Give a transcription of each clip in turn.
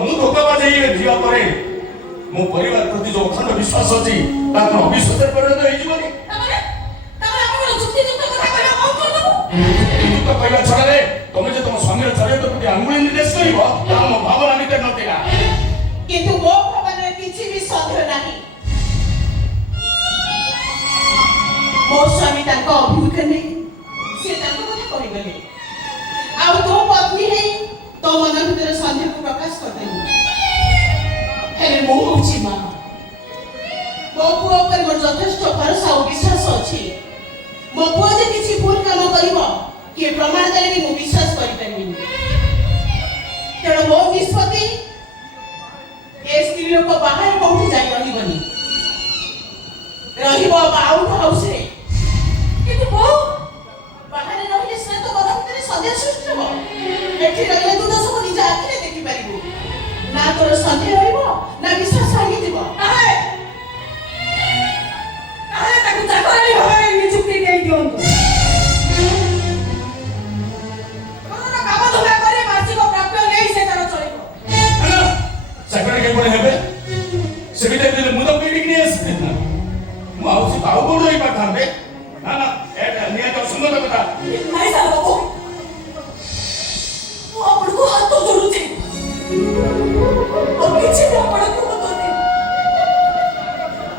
मु धोखाबाज जीवा परे मो परिवार प्रति जो अखंड विश्वास अछि ताको अविश्वास परिणत होई जीवनी तो कहला छड़ा रे तुम जे तुम स्वामी चरित्र प्रति अंगुली निर्देश करिवो ता मो भावना निते नतेगा किंतु मो भावना किछि भी सन्देह नाही मो स्वामी ताको अभिमुख नै से ताको कथा कहि गले आ तो पत्नी है तो मन भीतर सन्देह को प्रकाश कर देनी हेले मो होछि मां मो पुओ पर मोर यथेष्ट भरोसा और विश्वास अछि मो पुओ जे किछि भूल काम करिवो कि प्रमाण देले भी मो विश्वास करि परिबिनी तेणु मो निष्पत्ति ए स्त्री लोक बाहर कोठी जाई रहिबनी रहिबो आउट हाउस रे किंतु मो बाहर रहिले से तो मन भीतर सन्देह सृष्टि हो एठी रहिले तू तो सब निज आखिरे देखि परिबो ना तोर सन्देह रहइबो ना विश्वास भांगी दिबो आहे ताकू चाकरी होय नियुक्ति देई दियंतु कोनों काम धंदा करे मासिक प्राप्य नै से तार चलिबो है चाकरी के कोन हेबे से बिते दिले मुदो पीडी के आसे मु आउसी बाउ बोड रही पाथाबे ना ना एटा निया तो सुंदर कथा नाही साल बाबू मु आपको हाथ जोडुची और किछि भी आपको बतोनी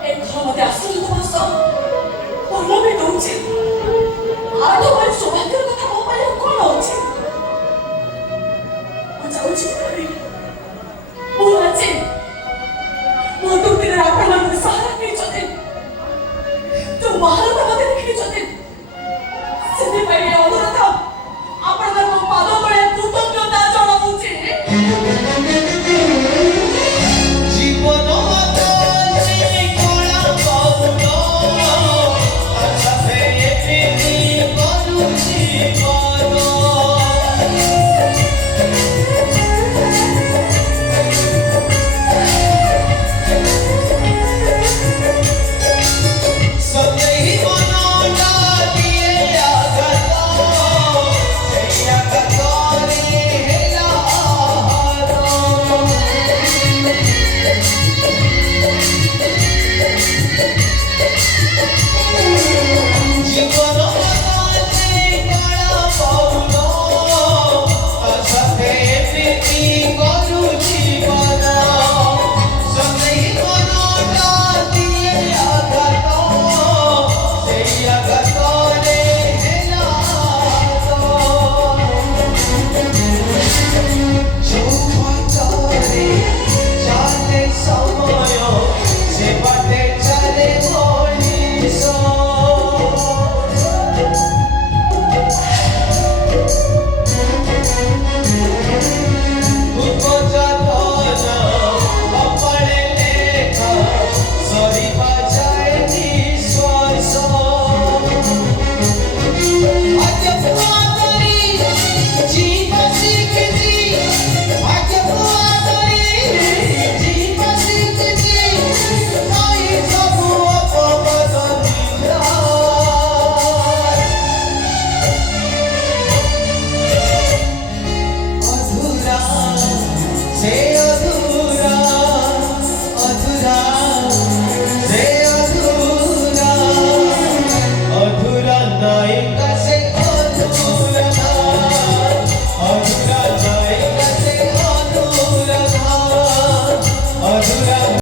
एक मते आश्चर्य तो बस बोलो भी दोछि आ तो मन सौभाग्य कथा मो पाले कोन होछि मु जाउछि करी मु अछि मो तो तेरे आपण मन सहारा नहीं चते तो महान मते देखि चते सेने पाई अनुरोध आपण मन पाद तळे कृतज्ञता जणाउछि जीवन माताजी कोळा पाउलो असे एफिनी करूची करो सदैव मनोला दिए आगतो हैया कतोरी हेला हारो जीवन माताजी कोळा पाउलो असे एफिनी करूची करो सदैव मनोला दिए आगतो हैया कतोरी हेला हारो चौपाचारे चाले समय से बाटे चले मनीष उपजातन अपने लेखा सरी बजाए निश्वास आज पुआतरी जीव सीखजी आज पुआतरी जीव सीखजी नाई सब अपबदलिया अधूरा से